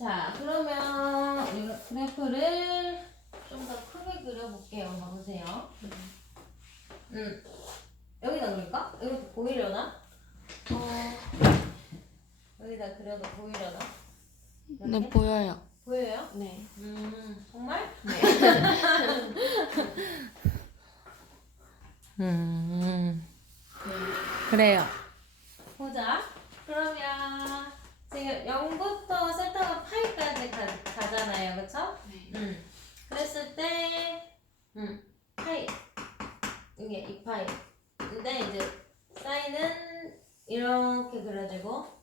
자, 그러면 우리가 그래프를 좀 더 크게 그려볼게요. 봐보세요. 여기다 그릴까? 여기 보이려나? 여기다 그려도 보이려나? 네, 이렇게? 보여요. 보여요? 네. 정말? 네. 그래요. 보자. 그러면 지금 0부터 세타가 파이까지 가잖아요. 그쵸? 네. 그랬을 때, 파이. 이게 2파이. 근데 이제 사인은 이렇게 그려지고,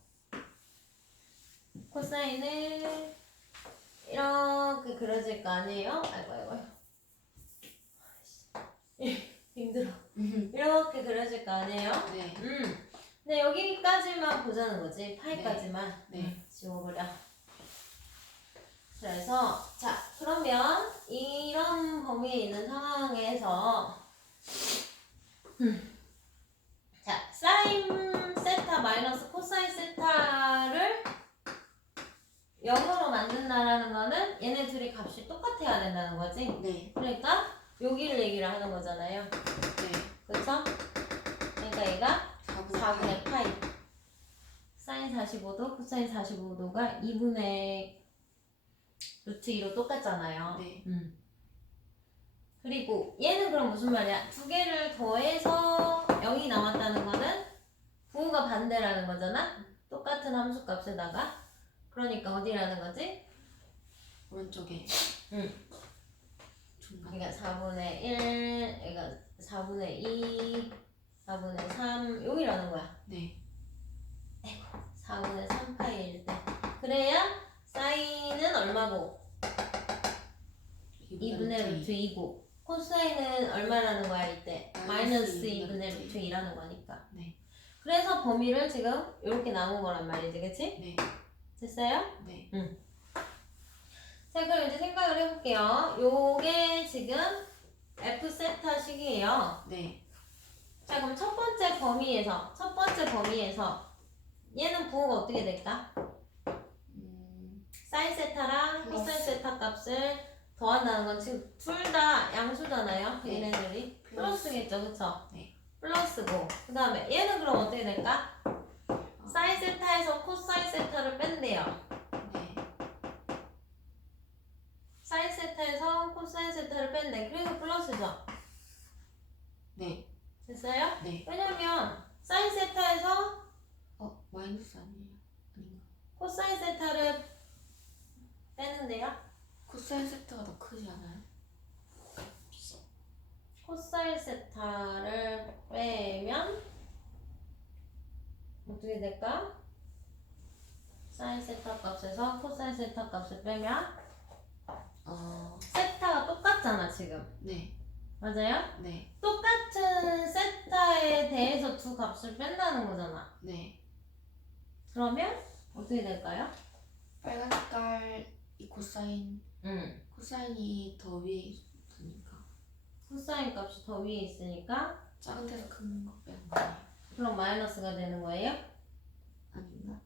코사인은 이렇게 그려질 거 아니에요? 아이고. 힘들어. 이렇게 그려질 거 아니에요? 네. 근데 여기까지만 보자는 거지. 파이까지만. 네. 지워버려. 그래서 자, 그러면 이런 범위에 있는 상황에서 자, 사인 세타 마이너스 코사인 세타를 0으로 만든다라는 거는 얘네 둘이 값이 똑같아야 된다는 거지. 네. 그러니까 여기를 얘기를 하는 거잖아요. 네. 그쵸? 그러니까 얘가 4분의 4분의 파이. 사인 45도, 코사인 45도가 2분의 루트 2로 똑같잖아요. 네. 그리고 얘는 그럼 무슨 말이야? 두 개를 더해서 0이 나왔다는 거는 부호가 반대라는 거잖아? 똑같은 함수값에다가. 그러니까 어디라는 거지? 오른쪽에. 중간. 그러니까 4분의 1, 그러니까 4분의 2, 4분의 3 여기라는 거야. 네. 4분의 3파이일 때. 그래야 사인은 얼마고? 2분의 루트 2고 코사인은 얼마라는 거야 이때? 마이너스 2분의 루트 2라는 거니까. 네. 그래서 범위를 지금 이렇게 나온 거란 말이지, 그치? 네. 됐어요? 네. 자, 그럼 이제 생각을 해볼게요. 요게 지금 F 세타 식이에요. 네. 자, 그럼 첫 번째 범위에서 얘는 부호가 어떻게 될까? 사인 세타랑 플러스. 코사인 세타 값을 더한다는 건 지금 둘 다 양수잖아요. 네. 얘네들이 플러스겠죠, 그쵸? 네. 플러스고 그 다음에 얘는 그럼 어떻게 될까? 사인 세타에서 코사인 세타를 뺀대요. 네. 사인 세타에서 코사인 세타를 뺀대. 그래서 플러스죠. 네. 됐어요? 네. 왜냐면 사인 세타에서 마이너스 아니에요? 아닌가? 코사인 세타를 빼는데요. 코사인 세타가 더 크지 않아요? 코사인 세타를 빼면 어떻게 될까? 사인 세타 값에서 코사인 세타 값을 빼면 세타가 똑같잖아 지금. 네. 맞아요? 네. 똑같은 세타에 대해서 두 값을 뺀다는 거잖아. 네. 그러면 어떻게 될까요? 빨간 색깔 이 코사인. 코사인이 더 위에 있으니까. 코사인 값이 더 위에 있으니까 작은 데서 큰 거 빼는 거예요. 그럼 마이너스가 되는 거예요? 아닌가?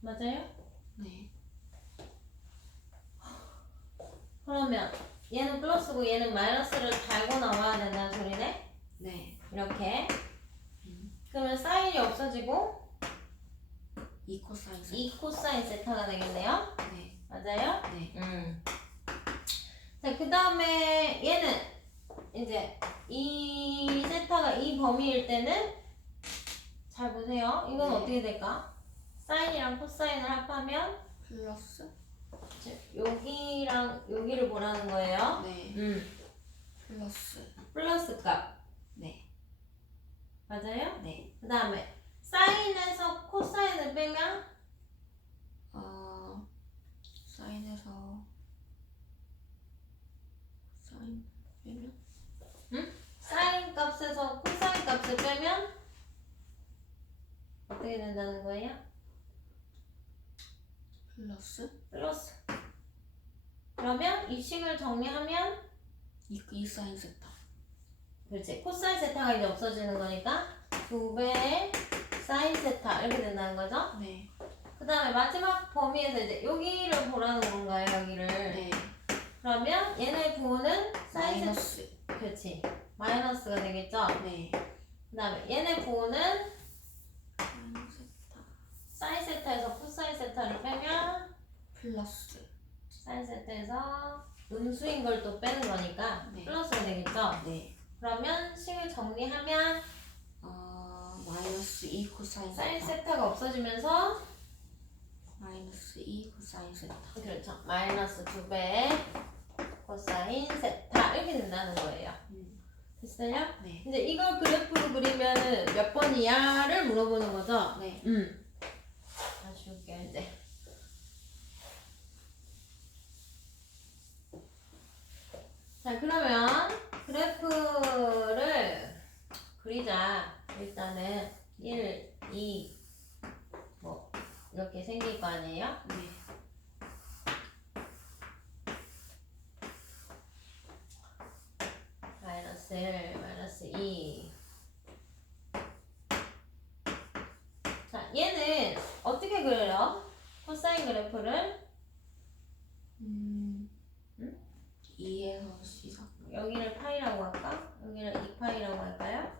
맞아요? 네. 그러면 얘는 플러스고 얘는 마이너스를 달고 나와야 된다는 소리네? 네. 이렇게. 그러면 사인이 없어지고 이 코사인 세타. 이 코사인 세타가 되겠네요? 네. 맞아요? 네. 자, 그 다음에 얘는 이제 이 세타가 이 범위일 때는 잘 보세요. 이건 네. 어떻게 될까? 사인이랑 코사인을 합하면 플러스. 여기랑 여기를 보라는 거예요. 네. 플러스. 플러스 값. 네. 맞아요? 네. 그 다음에 사인에서 코사인을 빼면 사인에서 사인 빼면 사인 값에서 코사인 값을 빼면 어떻게 된다는 거예요? 플러스. 플러스. 그러면 이 식을 정리하면 이 사인 세타. 그렇지. 코사인 세타가 이제 없어지는 거니까 2배의 사인 세타 이렇게 된다는 거죠. 네. 그 그 다음에 마지막 범위에서 이제 여기를 보라는 건가요? 여기를. 네. 그러면 얘네 부호는 사인 세타. 마이너스. 그렇지. 마이너스가 되겠죠? 네. 그 다음에 얘네 부호는 사인 세타. 사인 세타에서 코사인 세타를 빼면 플러스. 사인 세타에서 음수인 걸 또 빼는 거니까 네. 플러스가 되겠죠? 네. 그러면 식을 정리하면 마이너스 2 코사인 사인 세타. 세타가 없어지면서 마이너스 2 코사인 세타. 그렇죠. 마이너스 2배 코사인 세타 이렇게 된다는 거예요. 됐어요? 네. 이제 이걸 그래프로 그리면 몇 번이야를 물어보는 거죠? 네. 다시 볼게요 이제. 자 그러면 그래프를 그리자. 일단은 1, 2, 뭐 이렇게 생길 거 아니에요? 네. 마이너스 1, 마이너스 2. 자 얘는 어떻게 그려요? 코사인 그래프를 2에서 시작. 여기를 파이라고 할까? 여기를 2파이라고 할까요?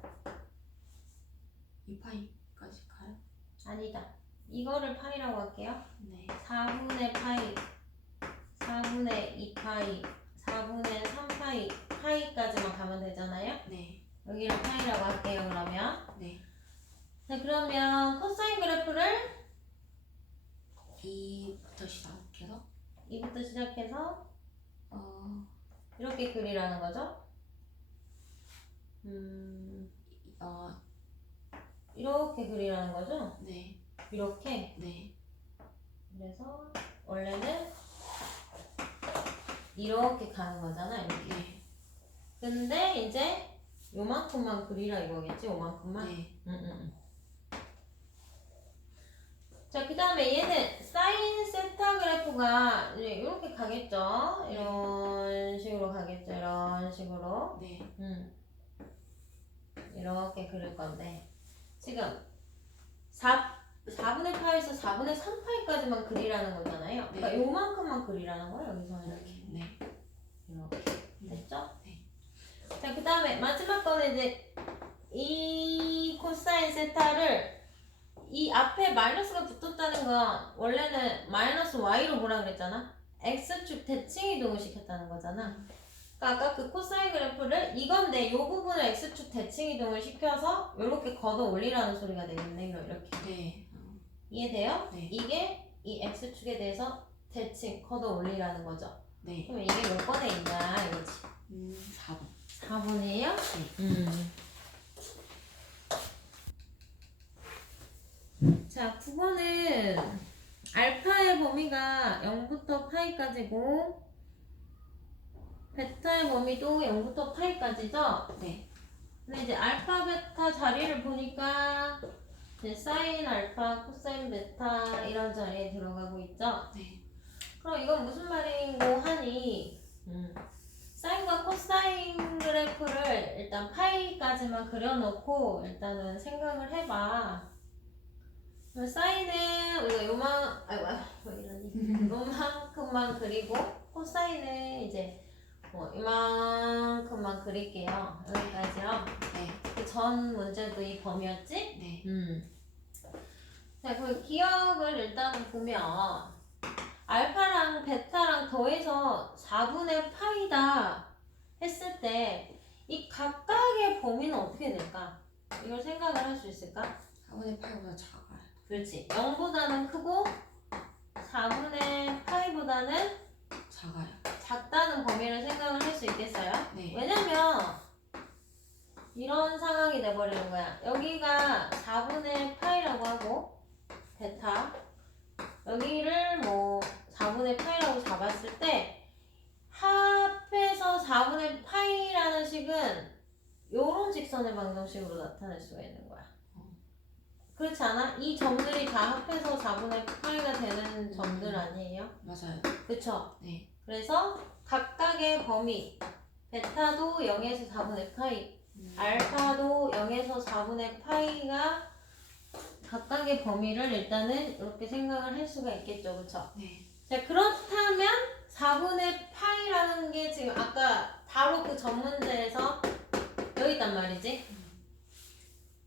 2파이까지 가요? 아니다. 이거를 파이라고 할게요. 네. 4분의 파이, 4분의 2파이, 4분의 3파이, 파이까지만 가면 되잖아요? 네. 여기를 파이라고 할게요, 그러면. 네. 자, 그러면 코사인 그래프를 2부터 시작해서 2부터 시작해서 어, 이렇게 그리라는 거죠? 이렇게 그리라는 거죠? 네. 이렇게. 네. 그래서 원래는 이렇게 가는 거잖아, 이렇게. 네. 근데 이제 요만큼만 그리라 이거겠지? 요만큼만? 네. 자, 그 다음에 얘는 사인 세타 그래프가 이제 이렇게 가겠죠? 이런 식으로 가겠죠? 이런 식으로. 네. 이렇게 그릴 건데. 지금 4분의 파에서 4분의 3파이까지만 그리라는 거잖아요. 그러니까 네. 요만큼만 그리라는 거예요, 여기서는 이렇게. 네. 이렇게. 됐죠? 네. 자, 그 다음에 마지막 거는 이제 이 코사인 세타를 이 앞에 마이너스가 붙었다는 건 원래는 마이너스 y로 보라 그랬잖아. x축 대칭 이동을 시켰다는 거잖아. 그러니까 아까 그 코사인 그래프를 이건데 요 부분을 x축 대칭 이동을 시켜서 이렇게 걷어 올리라는 소리가 되겠네. 이렇게. 네. 이해돼요? 네. 이게 이 x축에 대해서 대칭 걷어 올리라는 거죠. 네. 그럼 이게 몇 번에 있냐 이거지. 4번. 4번이에요? 자, 9번은 알파의 범위가 0부터 파이까지고 베타의 범위도 0부터 파이까지죠? 네. 근데 이제 알파, 베타 자리를 보니까 이제 사인 알파, 코사인 베타 이런 자리에 들어가고 있죠? 네. 그럼 이건 무슨 말인고 하니 사인과 코사인 그래프를 일단 파이까지만 그려놓고 일단은 생각을 해봐. 사인은 우리가 요만큼만 그리고 코사인은 이제 뭐 이만큼만 그릴게요. 여기까지요. 네. 그 전 문제도 이 범위였지? 네. 자, 그 기억을 일단 보면 알파랑 베타랑 더해서 4분의 파이다 했을 때 이 각각의 범위는 어떻게 될까? 이걸 생각을 할 수 있을까? 4분의 8보다 작아요. 그렇지. 0보다는 크고 4분의 파이보다는 작아요. 작다는 범위를 생각을 할 수 있겠어요? 네. 왜냐면 이런 상황이 돼버리는 거야. 여기가 4분의 파이라고 하고 베타 여기를 뭐 4분의 파이라고 잡았을 때 합해서 4분의 파이라는 식은 요런 직선의 방정식으로 나타낼 수가 있는 거야. 그렇지 않아? 이 점들이 다 합해서 4분의 파이가 되는 점들 아니에요? 맞아요. 그쵸? 네. 그래서 각각의 범위 베타도 0에서 4분의 파이 알파도 0에서 4분의 파이가 각각의 범위를 일단은 이렇게 생각을 할 수가 있겠죠, 그쵸? 네. 자, 그렇다면 4분의 파이라는 게 지금 아까 바로 그 전 문제에서 여기 있단 말이지.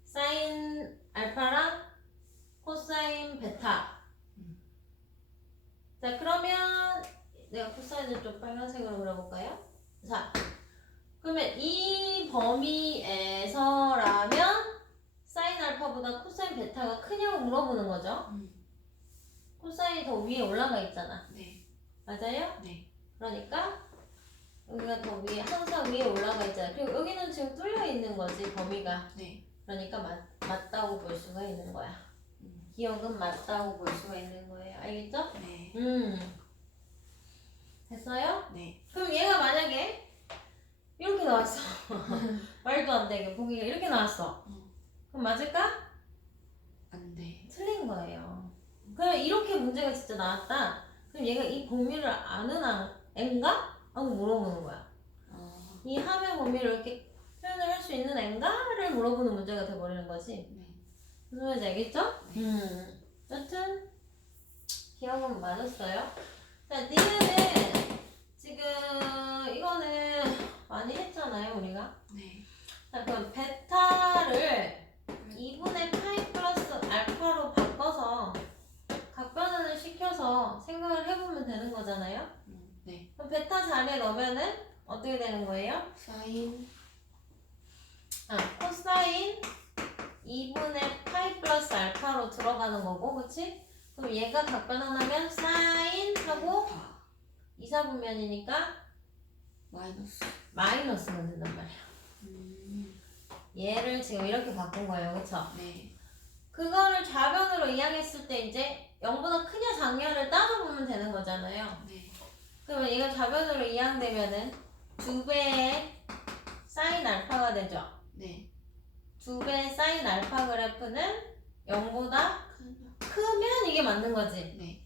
사인 알파랑 코사인 베타. 자, 그러면 내가 코사인을 좀 빨간색으로 그려볼까요? 자, 그러면 이 범위에서라면 사인 알파보다 코사인 베타가 크냐고 물어보는 거죠. 코사인이 더 위에 올라가 있잖아. 네. 맞아요? 네. 그러니까 여기가 더 위에 항상 위에 올라가 있잖아. 그리고 여기는 지금 뚫려 있는 거지 범위가. 네. 그러니까 맞다고 볼 수가 있는 거야. 기억은 맞다고 볼 수가 있는 거예요. 알겠죠? 네. 됐어요? 네. 그럼 얘가 만약에 이렇게 나왔어. 말도 안 되게 보기가 이렇게 나왔어. 그럼 맞을까? 안 돼. 틀린 거예요. 그럼 이렇게 문제가 진짜 나왔다. 그럼 얘가 이 범위를 아는 앤가? 하고 물어보는 거야. 이 함의 범위를 이렇게 표현을 할 수 있는 앤가를 물어보는 문제가 돼버리는 거지. 네. 무슨 말인지 알겠죠? 여튼 기억은 맞았어요. 자, 니네는 지금 이거는 많이 했잖아요, 우리가. 네. 자, 그럼 베타를 2분의 파이 플러스 알파로 바꿔서 각변환을 시켜서 생각을 해보면 되는 거잖아요. 네. 그럼 베타 자리에 넣으면은 어떻게 되는 거예요? 사인 코사인 2분의 파이 플러스 알파로 들어가는 거고, 그치? 그럼 얘가 각변환하면 사인 하고 파 2, 4분면이니까 마이너스. 마이너스가 된단 말이야. 얘를 지금 이렇게 바꾼 거예요, 그쵸? 네. 그거를 좌변으로 이항했을 때 이제 0보다 크냐 작냐를 따져보면 되는 거잖아요. 네. 그러면 얘가 좌변으로 이항되면은 2배의 사인 알파가 되죠. 네. 2배의 사인 알파 그래프는 0보다 크냐? 크면 이게 맞는 거지. 네.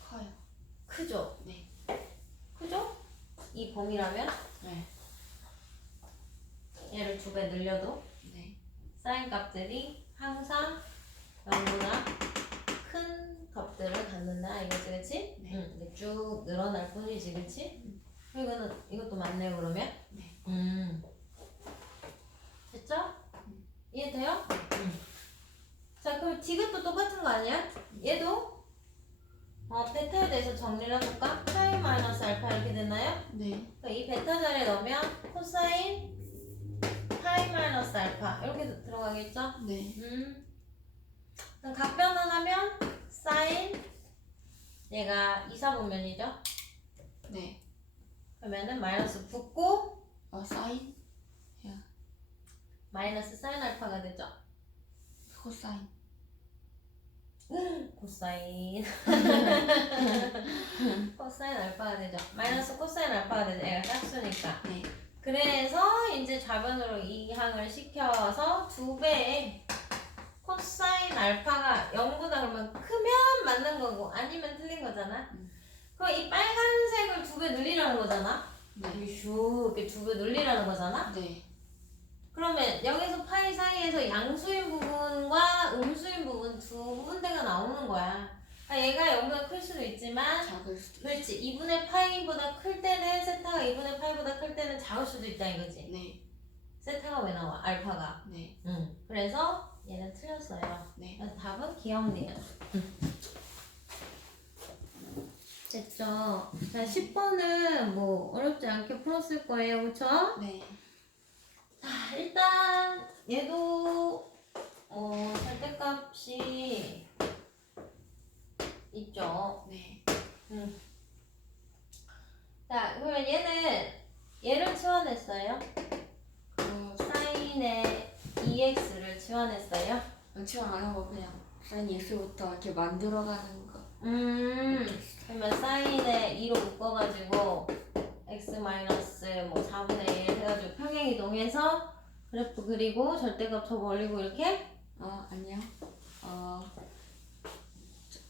커요. 크죠? 네. 크죠? 이 범위라면 네. 얘를 2배 늘려도 네. 사인 값들이 항상 0보다 큰 값들을 갖는다 이거지, 그치? 네. 근데 쭉 늘어날 뿐이지, 그치? 이것도 맞네요, 그러면? 네. 됐죠? 이해돼요? 자, 그럼 디귿도 똑같은 거 아니야? 얘도 베타에 대해서 정리를 해볼까? 파이 마이너스 알파 이렇게 됐나요? 네. 그러니까 이 베타 자리에 넣으면 코사인 파이 마이너스 알파 이렇게 들어가겠죠? 네. 그럼 각변환하면 사인 얘가 2, 4분면이죠? 네. 그러면은 마이너스 붙고 사인 마이너스 사인 알파가 되죠? 코사인. 코사인 코사인 알파가 되죠. 마이너스 코사인 알파가 되죠. 얘가 짝수니까. 네. 그래서 이제 좌변으로 이항을 시켜서 2배의 코사인 알파가 0보다 그러면 크면 맞는 거고 아니면 틀린 거잖아. 그럼 이 빨간색을 2배 늘리라는 거잖아. 네. 슈 이렇게 2배 늘리라는 거잖아. 네. 그러면 0에서 파이 사이에서 양수인 부분과 음수인 부분 두 부분대가 나오는 거야. 그러니까 얘가 0보다 클 수도 있지만 작을 수도 있어. 그렇지 2분의 파이보다 클 때는 세타가 2분의 파이보다 클 때는 작을 수도 있다 이거지. 네. 세타가 왜 나와? 알파가. 네. 그래서 얘는 틀렸어요. 네. 그래서 답은 기억니은. 됐죠? 자 10번은 뭐 어렵지 않게 풀었을 거예요, 그쵸? 네. 자, 일단 얘도 절대값이 있죠. 네. 자, 그러면 얘를 치환했어요. 사인의 EX를 치환했어요. 치환 안 하고 그냥 사인 X부터 이렇게 만들어가는 거. 그러면 사인의 2로 묶어가지고 x 마이너스 뭐 4분의 1 해가지고 평행 이동해서 그래프 그리고 절대값 저 올리고 이렇게? 아니요.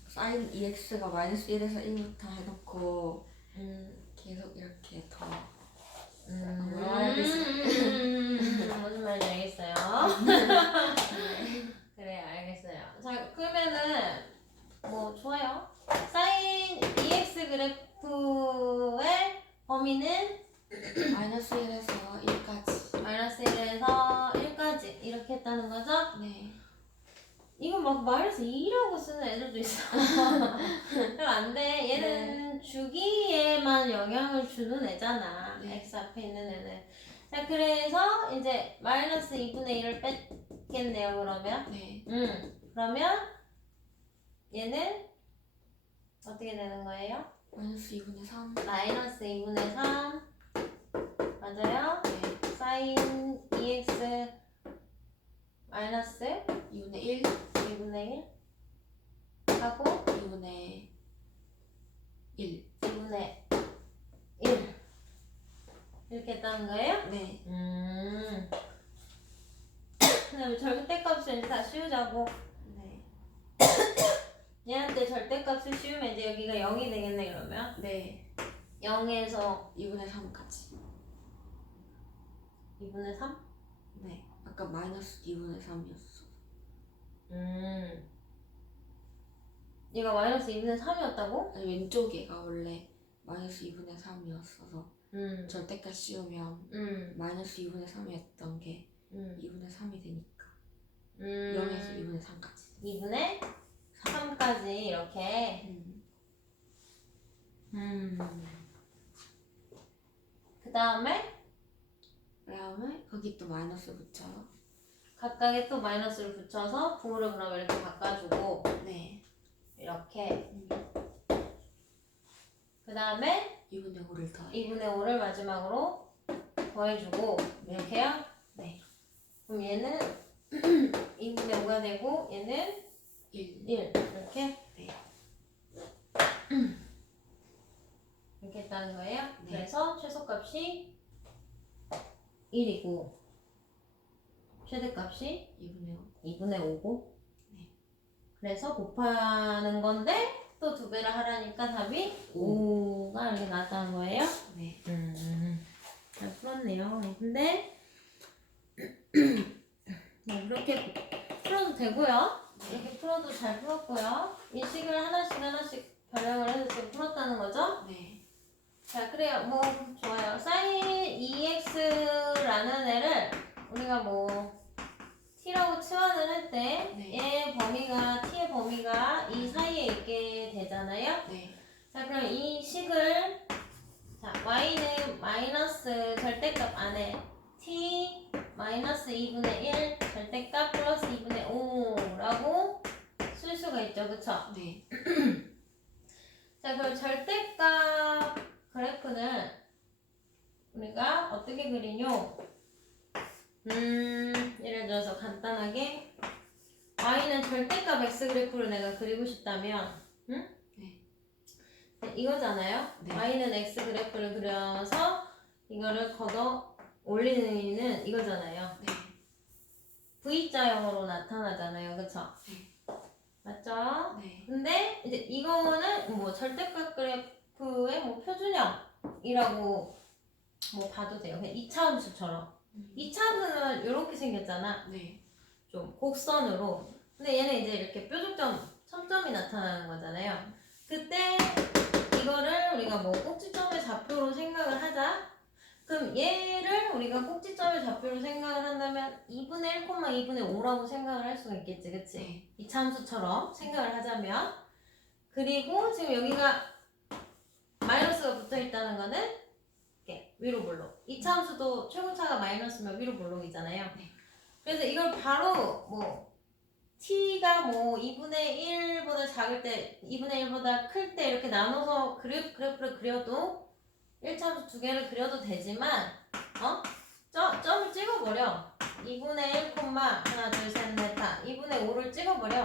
사인 EX가 마이너스 1에서 1부터 해놓고 계속 이렇게 더 무슨 말인지 알겠어요. 그래 알겠어요. 자 그러면은 뭐 좋아요. 사인 EX 그래프의 범위는 마이너스 1에서 1까지. 마이너스 1에서 1까지 이렇게 했다는 거죠? 네. 이거 막 마이너스 2라고 쓰는 애들도 있어. 그럼 안 돼. 얘는 주기에만 영향을 주는 애잖아. 네. x 앞에 있는 애는. 자, 그래서 이제 마이너스 2분의 1을 뺐겠네요, 그러면. 네. 그러면 얘는 어떻게 되는 거예요? 마이너스 2분의 3. 마이너스 2분의 3. 맞아요? 네. 사인 2x 마이너스 2분의 1. 2분의 1 하고 2분의 1. 2분의 1 이렇게 했다는 거예요? 네. 그다음에 절대값을 이제 다 씌우자고. 네. 얘한테 절대값을 씌우면 이제 여기가 0이 되겠네 그러면. 네. 0에서 2분의 3까지. 2분의 3? 네. 아까 마이너스 2분의 3이었어. 얘가 마이너스 2분의 3이었다고? 아니, 왼쪽 얘가 원래 마이너스 2분의 3이었어서 절대값 씌우면 마이너스 2분의 3이었던 게 2분의 3이 되니까 0에서 2분의 3까지. 2분의 3까지 이렇게. 그 다음에 거기 또 마이너스 붙여. 각각에 또 마이너스를 붙여서 부호를 그럼 이렇게 바꿔주고 네. 이렇게. 그 다음에 2분의 5를 더해. 2분의 5를 마지막으로 더해주고 이렇게요? 네. 그럼 얘는 2분의 5가 되고 얘는 1. 1 이렇게? 네. 이렇게 했다는 거예요? 네. 그래서 최소값이 1이고 최대값이 2분의 5고 네. 그래서 곱하는 건데 또 2배를 하라니까 답이 5가 이렇게 나왔다는 거예요? 네. 잘 풀었네요. 근데 뭐 그렇게 풀어도 되고요. 이렇게 풀어도 잘 풀었고요. 이 식을 하나씩 변형을 해서 지금 풀었다는 거죠? 네. 자, 그래요. 뭐 좋아요. sin 2x라는 애를 우리가 뭐 t라고 치환을 할 때 네. 얘의 범위가 t의 범위가 이 사이에 있게 되잖아요. 네. 자, 그럼 이 식을 자, y는 마이너스 절대값 안에 t 마이너스 2분의 1 절대값 플러스 2분의 5라고 쓸 수가 있죠. 그쵸? 네. 자, 그럼 절대값 그래프는 우리가 어떻게 그리뇨? 예를 들어서 간단하게 y는 절대값 x 그래프를 내가 그리고 싶다면 네, 이거잖아요. 네. y는 x 그래프를 그려서 이거를 걷어 올리는 이거잖아요. 네. V자형으로 나타나잖아요. 그쵸? 네. 맞죠? 네. 근데 이제 이거는 뭐 절대값 그래프의 뭐 표준형이라고 뭐 봐도 돼요. 그냥 2차 함수처럼. 2차 함수는 이렇게 생겼잖아. 네. 좀 곡선으로. 근데 얘는 이제 이렇게 뾰족점, 점점이 나타나는 거잖아요. 그때 이거를 우리가 뭐 꼭지점의 좌표로 생각을 하자. 그럼 얘를 우리가 꼭지점의 좌표로 생각을 한다면 2분의 1, 2분의 5라고 생각을 할 수가 있겠지, 그치? 네. 이차 함수처럼 생각을 하자면. 그리고 지금 여기가 마이너스가 붙어 있다는 거는 이렇게 위로 볼록. 이차 함수도 최고차가 마이너스면 위로 볼록이잖아요. 네. 그래서 이걸 바로 뭐 t가 뭐 2분의 1보다 작을 때, 2분의 1보다 클 때 이렇게 나눠서 그래프를 그려도 1차 함수 두 개를 그려도 되지만 점을 찍어버려. 2분의 1, 하나, 둘, 셋, 넷, 다 2분의 5를 찍어버려.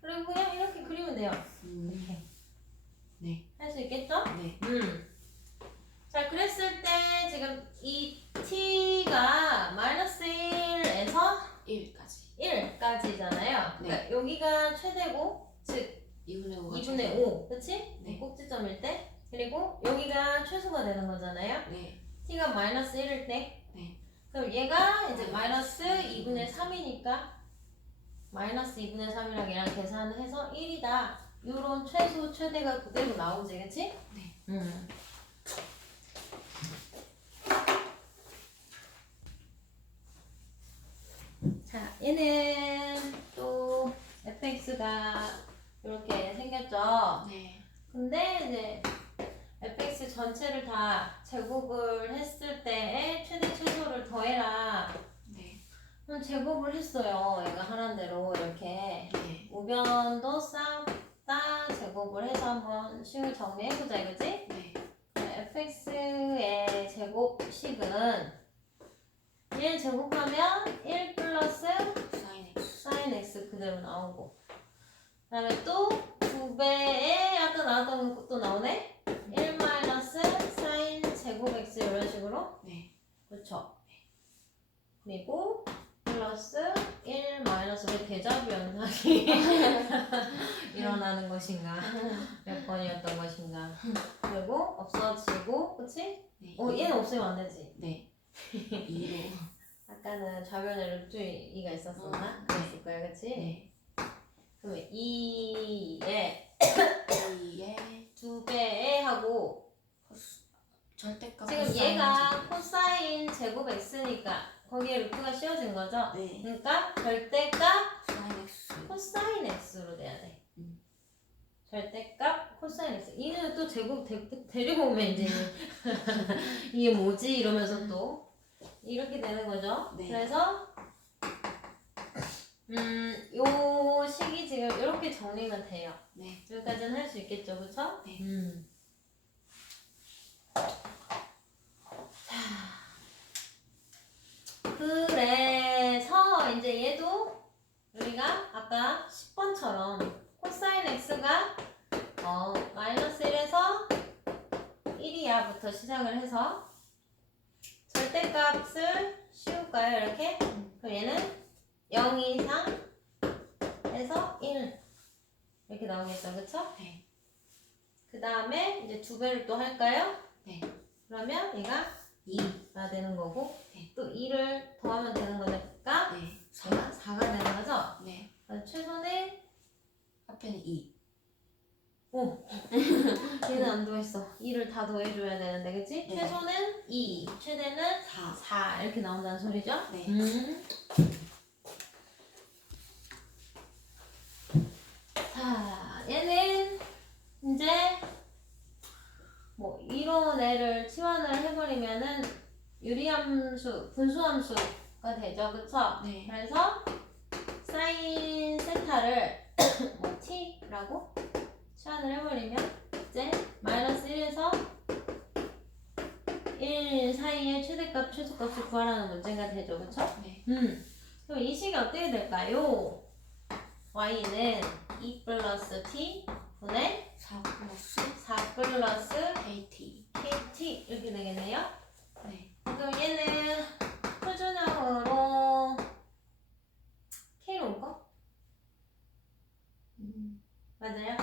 그리고 그냥 이렇게 그리면 돼요. 이렇게. 네. 할 수 있겠죠? 네. 자, 그랬을 때 지금 이 t가 마이너스 1에서 1까지. 1까지잖아요. 네. 그러니까 여기가 최대고, 즉 2분의 5가 2분의 5, 그치? 네. 꼭지점일 때. 그리고 여기가 최소가 되는 거잖아요. 네. t가 마이너스 1일 때. 네. 그럼 얘가 이제 마이너스 2분의 3이니까 마이너스 2분의 3이랑 얘랑 계산해서 1이다. 요런 최소 최대가 그대로 나오지, 그치? 네. 자, 얘는 또 fx가 이렇게 생겼죠? 네. 근데 이제 fx 전체를 다 제곱을 했을 때에 최대 최소를 더해라. 네. 그럼 제곱을 했어요. 얘가 하란 대로 이렇게. 네. 우변도 싹 다 제곱을 해서 한번 식을 정리해보자, 이거지? 네. fx의 제곱식은 얘 제곱하면 1 플러스 sin x. sin x 그대로 나오고, 그 다음에 또 2배에 아까 나왔던 것도 나오네? 1 마이너스 sin 제곱 x 이런 식으로. 네. 그렇죠. 그리고 플러스 1 마이너스 왜 대자뷰 현상이 일어나는 것인가, 몇 번이었던 것인가. 그리고 없어지고, 그치? 네. 얘는 없으면 안 되지. 네. 2로. 아까는 좌변에 루트 2가 있었었나? 네. 그랬을 거야, 그치? 네. 그러면 2에 2에 2배에 하고, 절대값. 지금 얘가 코사인 제곱 x니까 거기에 루트가 씌워진 거죠? 네. 그러니까 절대값 sin x. 코사인 x로 돼야 돼. 절대값 코사인 x. 이는 또 제곱 데리고 오면 이제 이게 뭐지? 이러면서 또 이렇게 되는 거죠. 네. 그래서 요 식이 지금 이렇게 정리가 돼요. 네. 여기까지는 할 수 있겠죠, 그쵸? 네. 그래서 이제 얘도 우리가 아까 10번처럼 코사인 x가 마이너스 1에서 1이야부터 시작을 해서 절대값을 씌울까요? 이렇게? 그럼 얘는 0 이상 에서 1 이렇게 나오겠죠, 그쵸? 네. 그 다음에 이제 2배를 또 할까요? 네. 그러면 얘가 2가 되는 거고, 네. 또 2를 더하면 되는 거니까 네. 4가 되는 거죠? 네. 최소는 앞에는 2. 오! 얘는 안 더했어. 2를 다 더해줘야 되는데, 그치? 네. 최소는 2, 최대는 4. 4 이렇게 나온다는 소리죠? 네. 자, 얘는 이제 뭐 이런 애를 치환을 해버리면은 유리함수, 분수함수가 되죠, 그쵸? 네. 그래서 사인 세타를 뭐 t라고 치환을 해버리면 이제 마이너스 1에서 1 사이의 최대값, 최소값을 구하라는 문제가 되죠, 그쵸? 네. 그럼 이 식이 어떻게 될까요? y는 2 플러스 t 분의 4 플러스 4 플러스 kt. kt 이렇게 되겠네요. 네. 그럼 얘는 표준형으로 k로 올 거? 맞아요?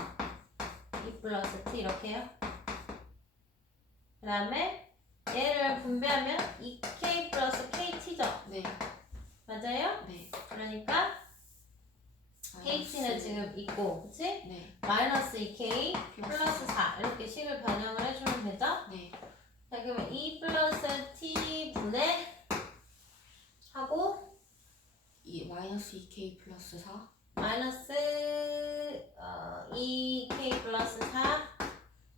2 플러스 t 이렇게요. 그 다음에 얘를 분배하면 2k 플러스 kt죠? 네. 맞아요? 네. 그러니까 kt는 지금 있고, 그치? 네. 마이너스 2k 플러스 4 이렇게 식을 변형을 해주면 되죠? 네. 자, 그러면 2 플러스 t 분의 하고 마이너스 2k 플러스 4. 마이너스 2k 플러스 4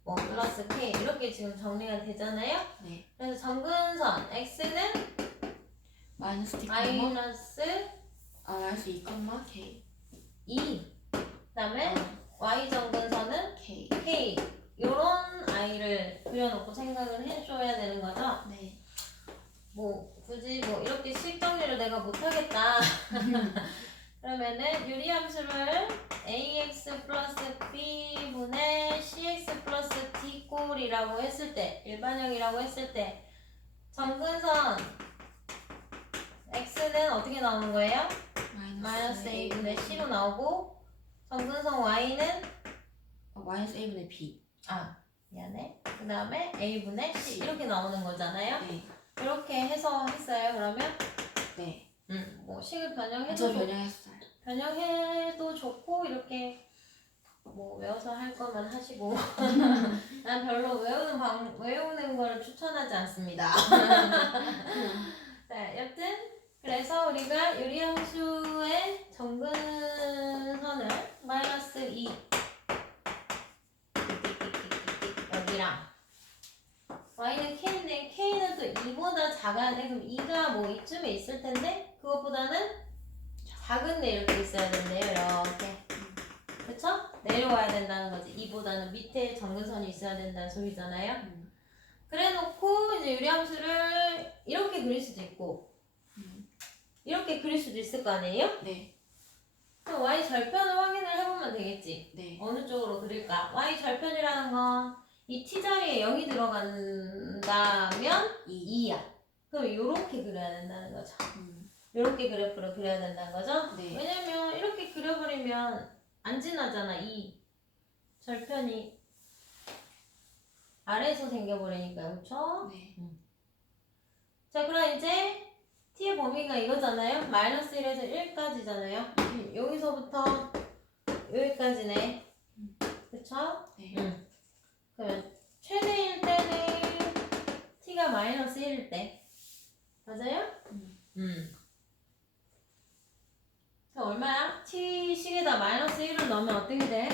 뭐 플러스 k 이렇게 지금 정리가 되잖아요? 네. 그래서 정근선 x는 마이너스 t, 마이너스 마이너스 2, k. 2 그 다음에 y 정근선은 k. k 요런 아이를 그려놓고 생각을 해줘야 되는 거죠? 네. 뭐 굳이 뭐 이렇게 식 정리를 내가 못하겠다 그러면은 유리함수를 ax 플러스 b분의 cx 플러스 d 꼴이라고 했을 때, 일반형이라고 했을 때 정근선 x는 어떻게 나오는 거예요? 마이너스 a분의 c로 나오고, 정근선 y는 마이너스 a분의 b. 미안해. 그 다음에 a분의 c 이렇게 나오는 거잖아요. 네. 이렇게 해서 했어요. 그러면 네. 뭐 식을 저 변형해도 변형했어요. 변형해도 좋고 이렇게 뭐 외워서 할 거면 하시고 난 별로 외우는 걸 추천하지 않습니다. 자, 여튼 그래서 우리가 유리함수의 정근선을 마이너스 2 여기랑 y는 k인데 k는 또 2보다 작아야 돼. 그럼 2가 뭐 이쯤에 있을 텐데 그것보다는 작은데 이렇게 있어야 된대요. 이렇게. 그쵸? 내려와야 된다는 거지. 2보다는 밑에 정근선이 있어야 된다는 소리잖아요. 그래 놓고 이제 유리함수를 이렇게 그릴 수도 있고 이렇게 그릴 수도 있을 거 아니에요? 네. 그럼 y 절편을 확인을 해보면 되겠지. 네. 어느 쪽으로 그릴까? y 절편이라는 건 이 t 자리에 0이 들어간다면 2야. 그럼 이렇게 그려야 된다는 거죠. 이렇게 그래프로 그려야 된다는 거죠. 네. 왜냐면 이렇게 그려버리면 안 지나잖아. 이 절편이 아래에서 생겨버리니까요. 그쵸? 네. 자, 그럼 이제 t의 범위가 이거잖아요. 마이너스 1에서 1까지잖아요. 여기서부터 여기까지네. 그쵸? 네. 그러면 최대일 때는 t가 마이너스 1일 때. 맞아요? 자, 얼마야? t식에다 마이너스 1을 넣으면 어떻게 돼?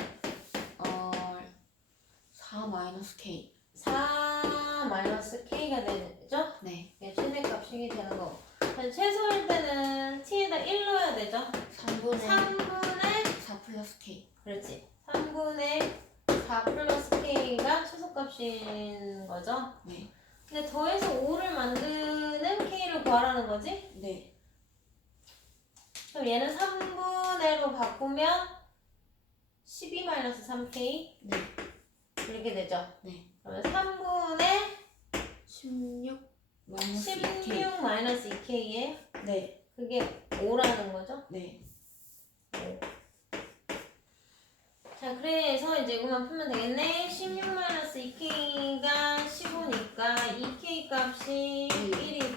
4 마이너스 k. 4 마이너스 k가 되죠? 네. 이게 최대값식이 되는 거고. 최소일 때는 t에다 1 넣어야 되죠? 3분의 4 플러스 k. 그렇지. 3분의 4 플러스 k가 최소값인 거죠? 네. 근데 더해서 5를 만드는 k를 구하라는 거지? 네. 그럼 얘는 3분의로 바꾸면 12-3k 네. 이렇게 되죠? 네. 그러면 3분의 16 마이너스 16 마이너스 2k에 네. 그게 5라는 거죠? 네. 자, 그래서 이제 이거만 풀면 되겠네. 16 마이너스 2k가 15니까 2k 값이 1이고